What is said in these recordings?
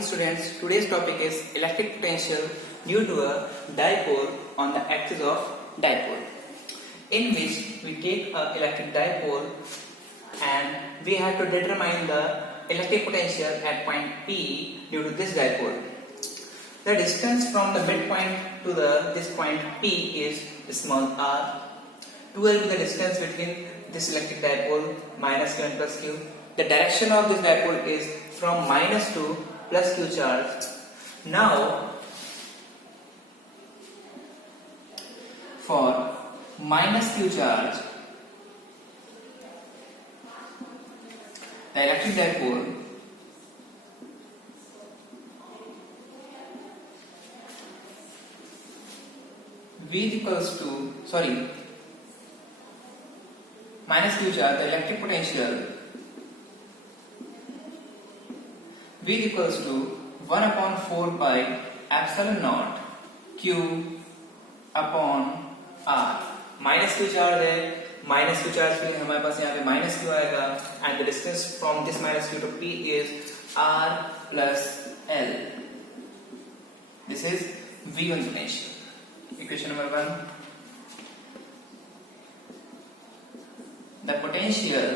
Hi students, today's topic is electric potential due to a dipole on the axis of dipole, in which we take an electric dipole and we have to determine the electric potential at point P due to this dipole. The distance from the midpoint to this point P is small r. 2 will be the distance between this electric dipole minus q and plus q. The direction of this dipole is from minus to plus q charge. Now, for minus q charge, the electric dipole minus q charge, the electric potential V equals to 1 upon 4 by epsilon naught q upon r. Minus Q charge है, minus Q charge के लिए हमारे पास यहाँ पे minus Q आएगा and the distance from this minus Q to P is r plus l. This is V1 potential. Equation number 1. The potential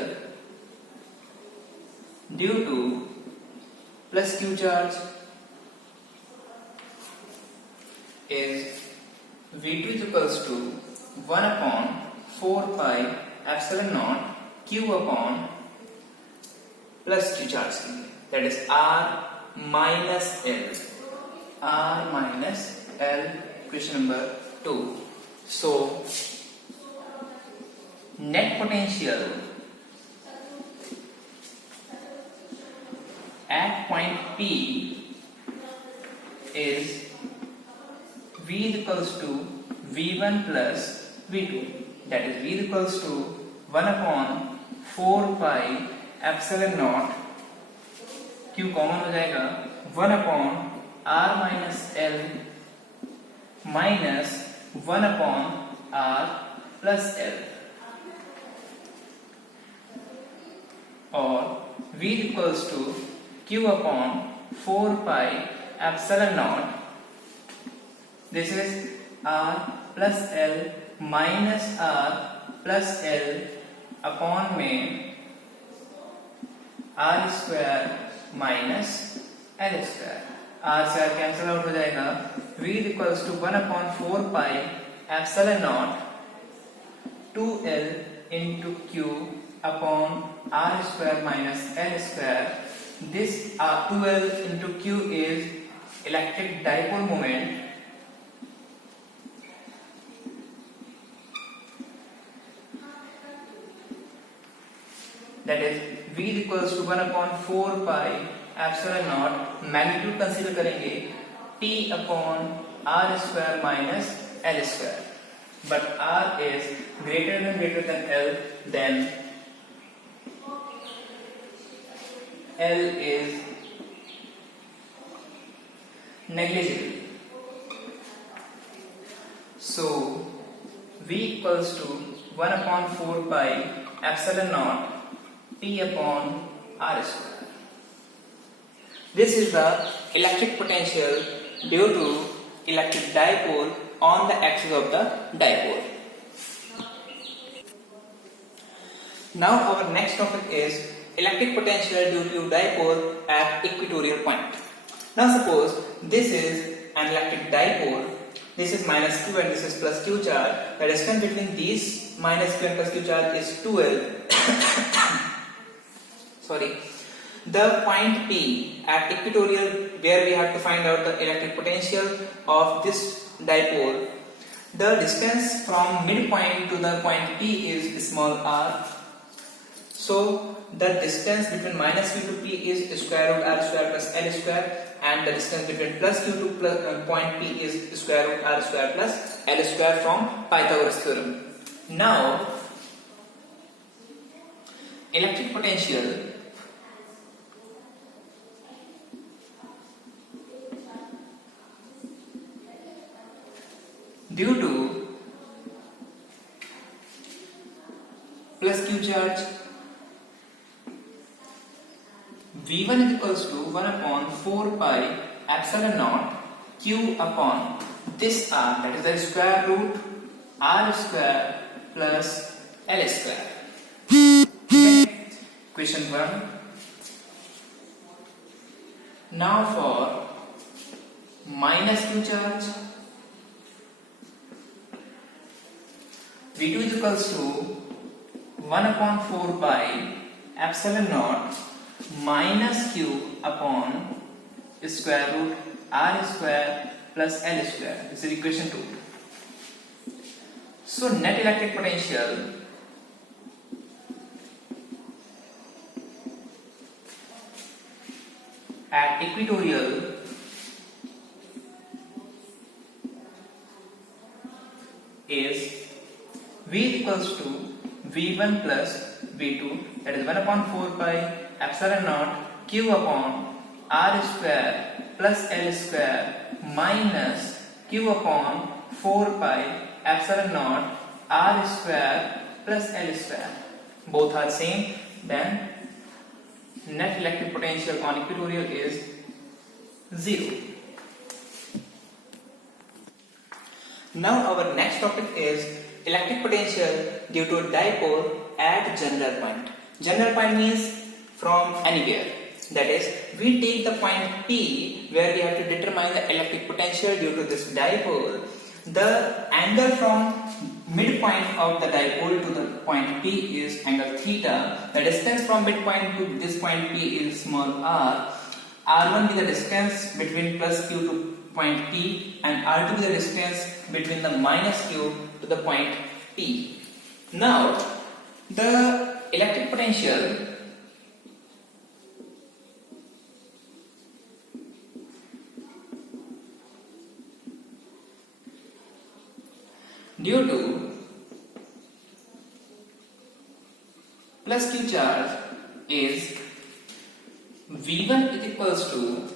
due to plus q charge is V2 is equals to 1 upon 4 pi epsilon naught q upon plus q charge के लिए, that is r minus l. r minus l. Question number 2. So net potential at point P is V is equals to V1 plus V2, that is V is equals to 1 upon 4 pi epsilon naught Q common हो जाएगा 1 upon R minus L minus 1 upon R plus L, or V is equals to Q upon 4 pi epsilon naught. This is R plus L minus R plus L upon में R square minus L square. R से R cancel out हो जाएगा. V is equals to 1 upon 4 pi epsilon naught 2L into Q upon R square minus L square. This 2L into Q is electric dipole moment. That is V is equals to 1 upon 4 pi epsilon naught. Magnitude consider करेंगे T upon R square minus L square. But R is greater than L, then L is negligible. So V equals to 1 upon 4 pi epsilon naught T upon R square. This is the electric potential due to electric dipole on the axis of the dipole. Now our next topic is electric potential due to dipole at equatorial point. Now suppose this is an electric dipole, this is minus q and this is plus q charge. The distance between these minus q and plus q charge is 2L. Sorry. The point P at equatorial, where we have to find out the electric potential of this dipole, the distance from midpoint to the point P is small r. So the distance between minus q to P is square root r square plus L square, and the distance between plus q to point P is square root r square plus L square from Pythagoras theorem. Now electric potential due to plus q charge V V1 is equals to 1 upon 4 pi epsilon naught Q upon this R, that is the square root R square plus L square. Okay. Question 1. Now for minus Q charge, V2 is equals to 1 upon 4 pi epsilon naught minus Q upon square root R square plus L square. This is equation 2. So net electric potential at equatorial is V equals to V1 plus V2, that is 1 upon 4 pi epsilon naught Q upon R square plus L square minus Q upon 4 pi epsilon naught R square plus L square. Both are same, then net electric potential on equatorial is 0. Now our next topic is electric potential due to dipole at general point. General point means from anywhere. That is, we take the point P where we have to determine the electric potential due to this dipole. The angle from midpoint of the dipole to the point P is angle theta. The distance from midpoint to this point P is small r. R1 be the distance between plus Q to point P, and R2 be the distance between the minus Q to the point P. Now, the electric potential due to plus Q charge is V1 is equals to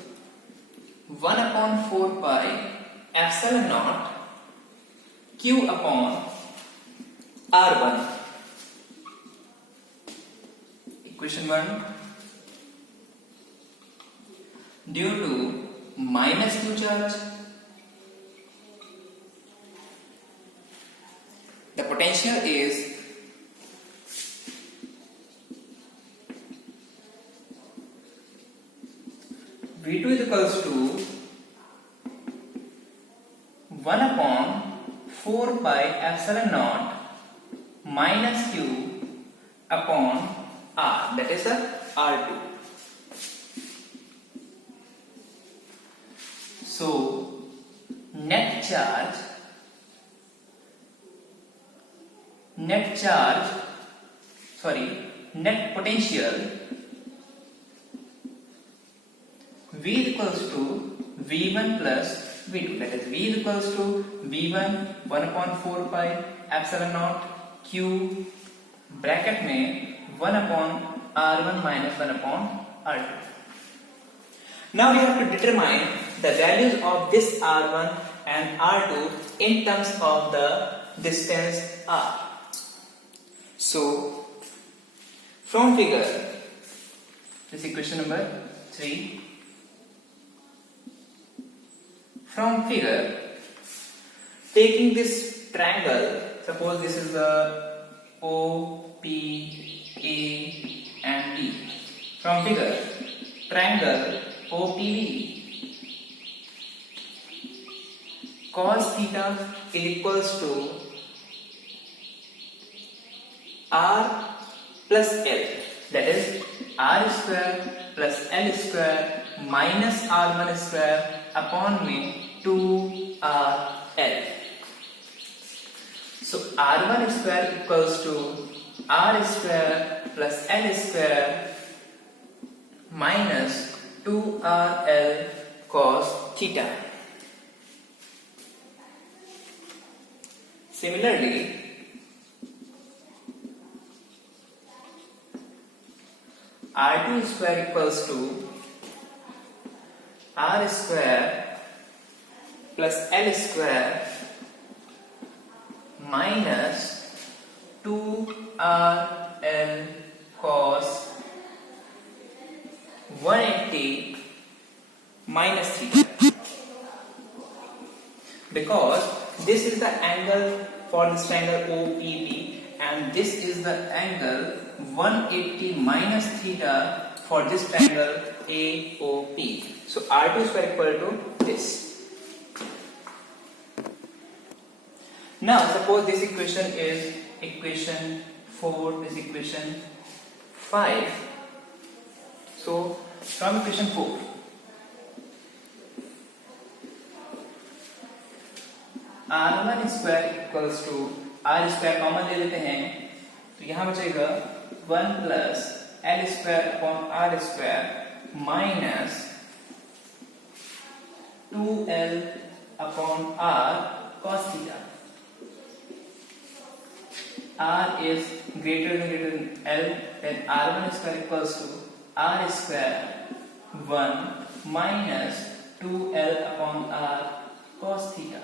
1 upon 4 pi epsilon naught Q upon R1. Equation 1. Due to minus Q charge, the potential is V2 is equals to 1 upon 4 pi epsilon naught minus Q upon R, that is a R2. So net potential V is equals to V1 plus V2, that is V is equals to V1 1 upon 4 pi epsilon naught Q bracket में 1 upon R1 minus 1 upon R2. Now we have to determine the values of this R1 and R2 in terms of the distance R. So from figure, this is question number 3. From figure, taking this triangle, suppose this is the O, P, A and D. From figure, triangle OPB, cos theta is equals to R plus L, that is R square plus L square minus R1 square upon में 2RL. So R1 square equals to R square plus L square minus 2RL cos theta. Similarly, R2 square equals to R square plus L square minus 2RL cos 180 minus theta, because this is the angle for this triangle OPB and this is the angle 180 minus theta for this triangle AOP. So R2 square equal to this. Now suppose this equation is equation 4, this equation 5. So from equation 4, R1 square equals to R square common ले लेते हैं तो यहाँ बचेगा 1 plus L square upon R square minus 2L upon R cos theta. R is greater than L, then R1 square equals to R square 1 minus 2L upon R cos theta.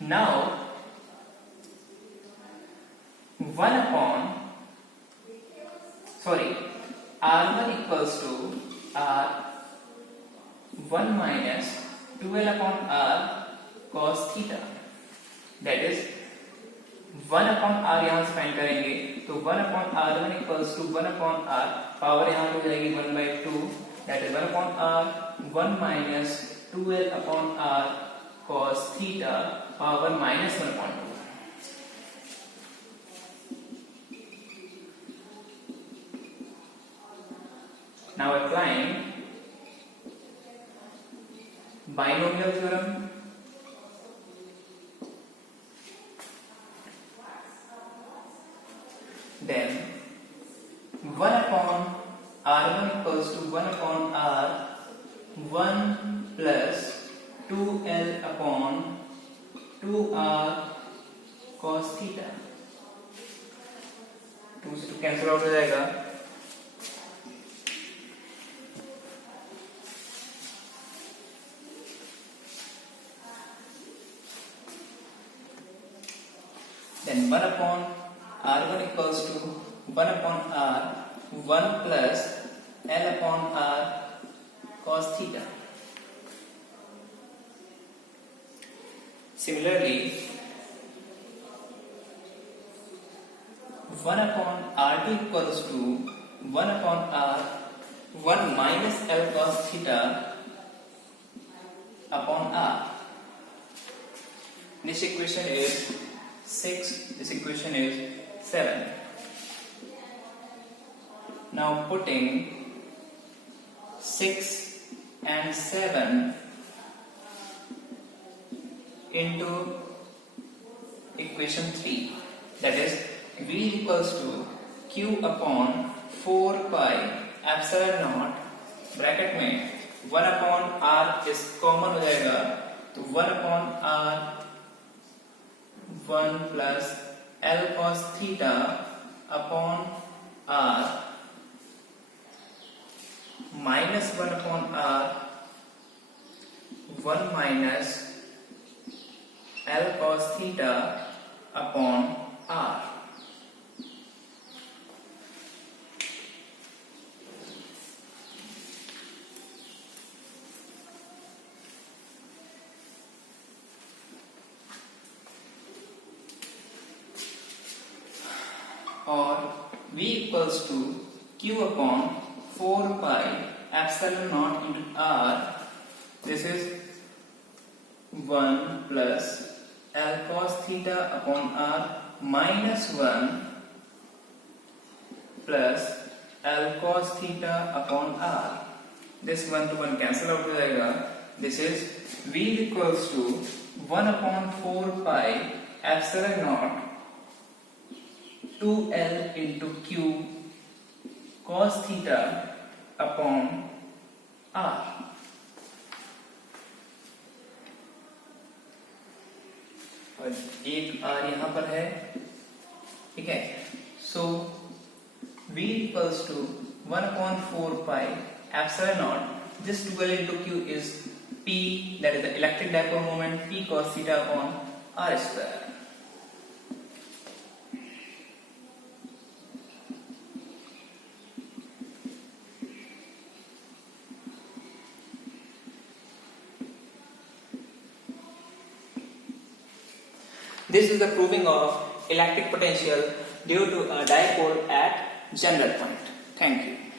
Now 1 upon R1 equals to R 1 minus 2L upon R cos theta. That is 1 upon R यहाँ से find करेंगे तो 1 upon R1 equals to 1 upon R, power यहाँ हो जाएगी 1 by 2, that is 1 upon R 1 minus 2L upon R cos theta power minus 1 upon 2. Now applying binomial theorem, then 1 upon R1 equals to 1 upon R 1 plus 2L upon 2R cos theta. 2 से 2 cancel out हो जाएगा. Then 1 upon R1 equals to 1 upon R 1 plus L upon R cos theta. Similarly, 1 upon R2 equals to 1 upon R 1 minus L cos theta upon R. This equation is 6, this equation is 7. Now putting 6 and 7 into equation 3, that is V equals to Q upon 4 pi epsilon naught, bracket में 1 upon R इस common हो जाएगा तो 1 upon R 1 plus L cos theta upon R minus 1 upon R 1 minus L cos theta upon R. Or V equals to Q upon 4 pi epsilon naught into R. This is 1 plus L cos theta upon R minus 1 plus L cos theta upon R. This 1 to 1 cancel out हो जाएगा. This is V equals to 1 upon 4 pi epsilon naught 2L into Q cos theta upon R. और एक R यहाँ पर है, ठीक है. So V equals to 1 upon 4 pi epsilon naught. This 12 into Q is P, that is the electric dipole moment, P cos theta upon R square. This is the proving of electric potential due to a dipole at general point. Thank you.